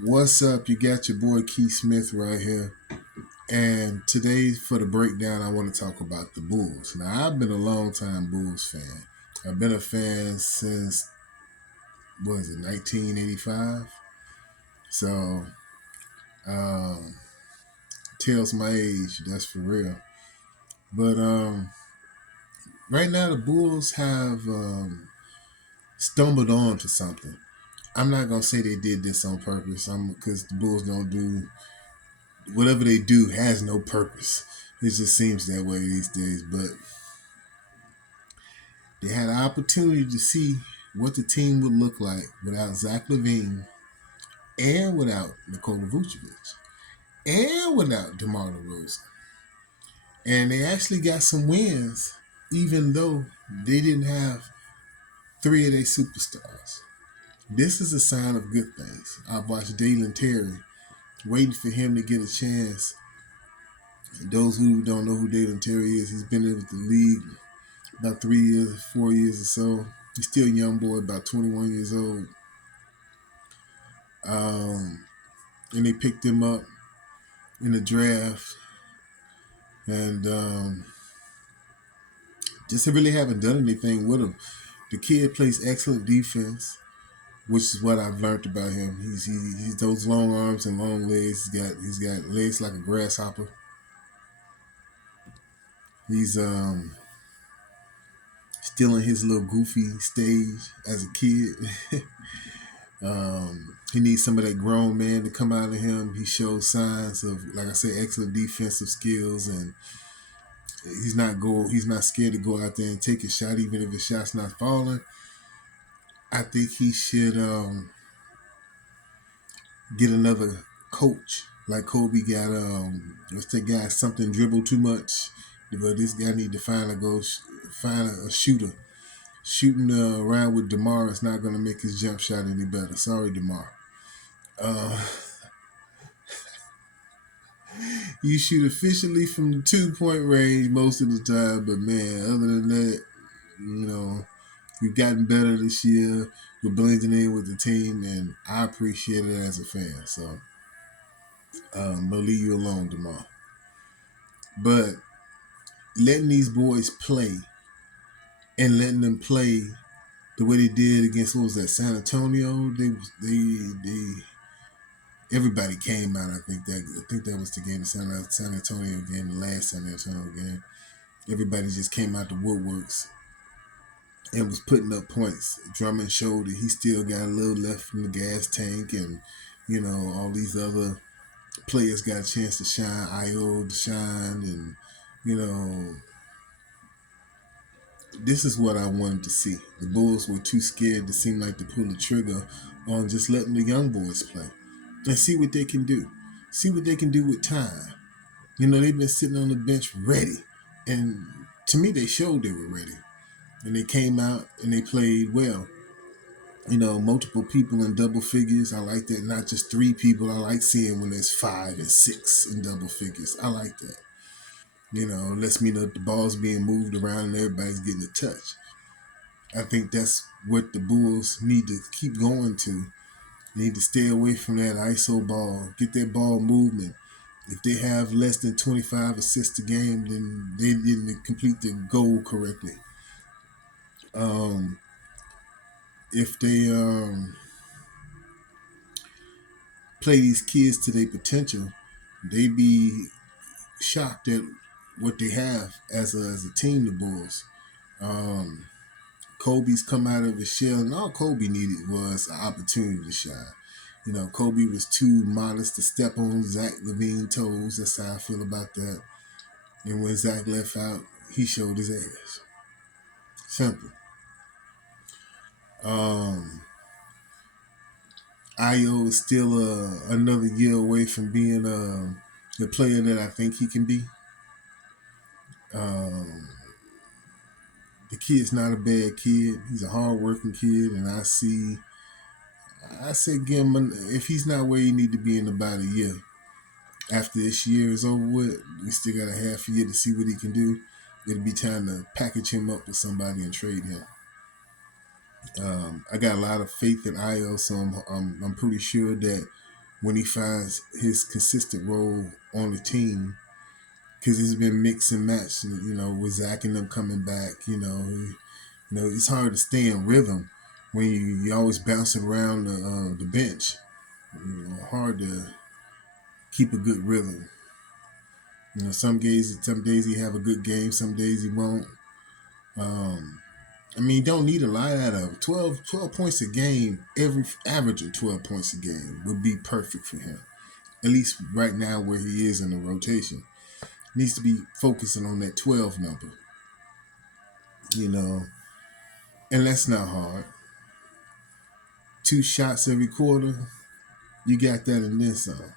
What's up? You got your boy Keith Smith right here. And today, for the breakdown, I want to talk about the Bulls. Now, I've been a long time Bulls fan. I've been a fan since, what is it, 1985? So, um, tells my age, that's for real. But right now, the Bulls have stumbled on to something. I'm not going to say they did this on purpose because the Bulls don't do whatever they do has no purpose. It just seems that way these days. But they had an opportunity to see what the team would look like without Zach LaVine and without Nikola Vucevic and without DeMar DeRozan. And they actually got some wins, even though they didn't have three of their superstars. This is a sign of good things. I've watched Dalen Terry, waiting for him to get a chance. Those who don't know who Dalen Terry is, he's been in the league about 3 years, 4 years or so. He's still a young boy, about 21 years old. And they picked him up in the draft. And just really haven't done anything with him. The kid plays excellent defense, which is what I've learned about him. He's those long arms and long legs. He's got legs like a grasshopper. He's still in his little goofy stage as a kid. He needs some of that grown man to come out of him. He shows signs of, like I said, excellent defensive skills, and he's not scared to go out there and take a shot, even if his shot's not falling. I think he should get another coach like Kobe got. What's that guy? Something dribble too much. But this guy need to find a shooter. Shooting around with DeMar is not going to make his jump shot any better. Sorry, DeMar. Uh, you shoot efficiently from the 2-point range most of the time, but man, other than that, you know, you've gotten better this year. You're blending in with the team, and I appreciate it as a fan. So, I'll leave you alone, DeMar. But letting these boys play and letting them play the way they did against, what was that, San Antonio? They everybody came out. I think that was the game, the San Antonio game, the last San Antonio game. Everybody just came out the woodworks and was putting up points. Drummond showed that he still got a little left in the gas tank, and all these other players got a chance to shine. Io to shine, and you know this is what I wanted to see. The Bulls were too scared to seem like to pull the trigger on just letting the young boys play and see what they can do. See what they can do with time. They've been sitting on the bench ready, and to me, they showed they were ready. And they came out and they played well. Multiple people in double figures. I like that. Not just three people. I like seeing when there's 5 and 6 in double figures. I like that. Lets me know the ball's being moved around and everybody's getting a touch. I think that's what the Bulls need to keep going to. They need to stay away from that ISO ball. Get that ball movement. If they have less than 25 assists a game, then they didn't complete the goal correctly. If they play these kids to their potential, they be shocked at what they have as a team, the Bulls. Kobe's come out of his shell, and all Kobe needed was an opportunity to shine. Kobe was too modest to step on Zach LaVine's toes. That's how I feel about that. And when Zach left out, he showed his ass. Simple. Io is still another year away from being the player that I think he can be. The kid's not a bad kid. He's a hard-working kid, and I say give him if he's not where he need to be in about a year. After this year is over with, we still got a half a year to see what he can do. It'll be time to package him up with somebody and trade him. I got a lot of faith in Io, so I'm pretty sure that when he finds his consistent role on the team, because it's been mix and match, with Zach and them coming back. It's hard to stay in rhythm when you always bouncing around the bench. Hard to keep a good rhythm. Some days he have a good game, some days he won't. You don't need a lot out of 12 points a game. Every average of 12 points a game would be perfect for him. At least right now where he is in the rotation. Needs to be focusing on that 12 number. And that's not hard. 2 shots every quarter, you got that and then some.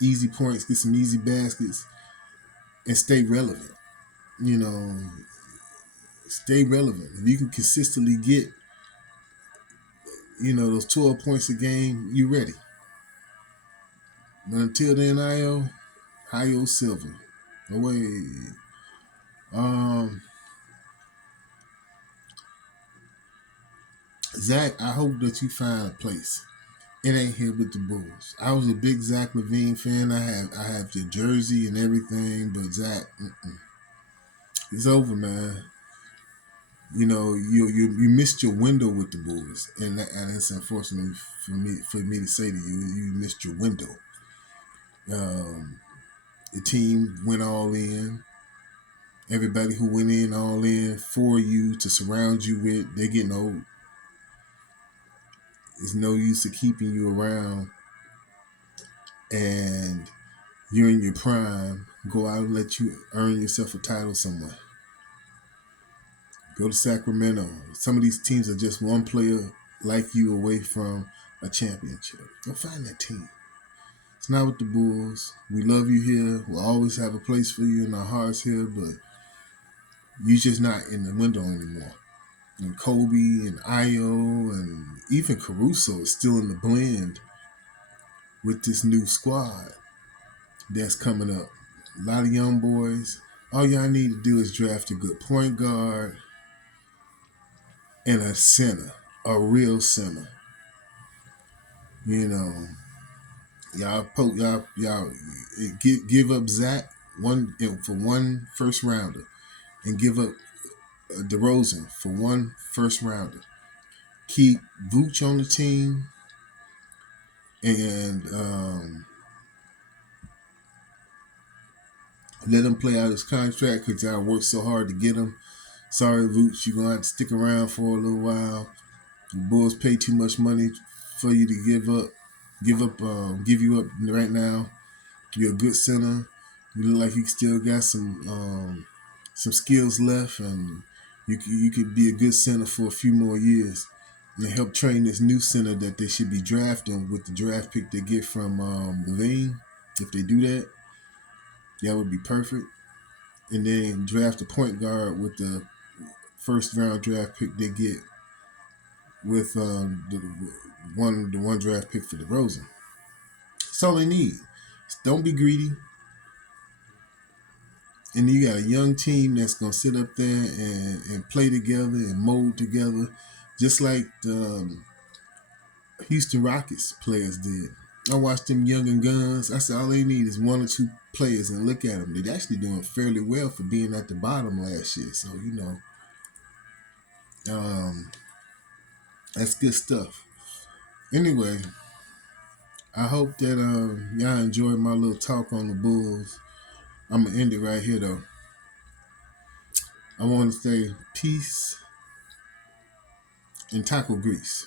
Easy points, get some easy baskets, and stay relevant. Stay relevant. If you can consistently get, those 12 points a game, you ready. But until then, Io Silva. Away. Zach, I hope that you find a place. It ain't here with the Bulls. I was a big Zach LaVine fan. I have the jersey and everything, but Zach, it's over, man. You missed your window with the Bulls, and it's unfortunate for me to say to you, you missed your window. The team went all in. Everybody who went in all in for you to surround you with, they're getting old. There's no use of keeping you around, and you're in your prime. Go out and let you earn yourself a title somewhere. Go to Sacramento. Some of these teams are just one player like you away from a championship. Go find that team. It's not with the Bulls. We love you here. We'll always have a place for you in our hearts here, but you're just not in the window anymore. And Kobe and Io and even Caruso is still in the blend with this new squad that's coming up. A lot of young boys. All y'all need to do is draft a good point guard and a center, a real center. Y'all give up Zach for one first rounder, and give up DeRozan for one first rounder. Keep Vooch on the team, and let him play out his contract because y'all worked so hard to get him. Sorry, Vooch, you're going to have to stick around for a little while. The Bulls pay too much money for you to give you up right now. You're a good center. You look like you still got some skills left, and you could be a good center for a few more years and help train this new center that they should be drafting with the draft pick they get from LaVine. If they do that, that would be perfect. And then draft a point guard with the first round draft pick they get with the one draft pick for DeRozan. That's all they need. Don't be greedy. And you got a young team that's going to sit up there and play together and mold together, just like the Houston Rockets players did. I watched them young and guns. I said all they need is 1 or 2 players, and look at them. They're actually doing fairly well for being at the bottom last year. So, that's good stuff. Anyway, I hope that y'all enjoyed my little talk on the Bulls. I'm going to end it right here, though. I want to say peace and taco grease.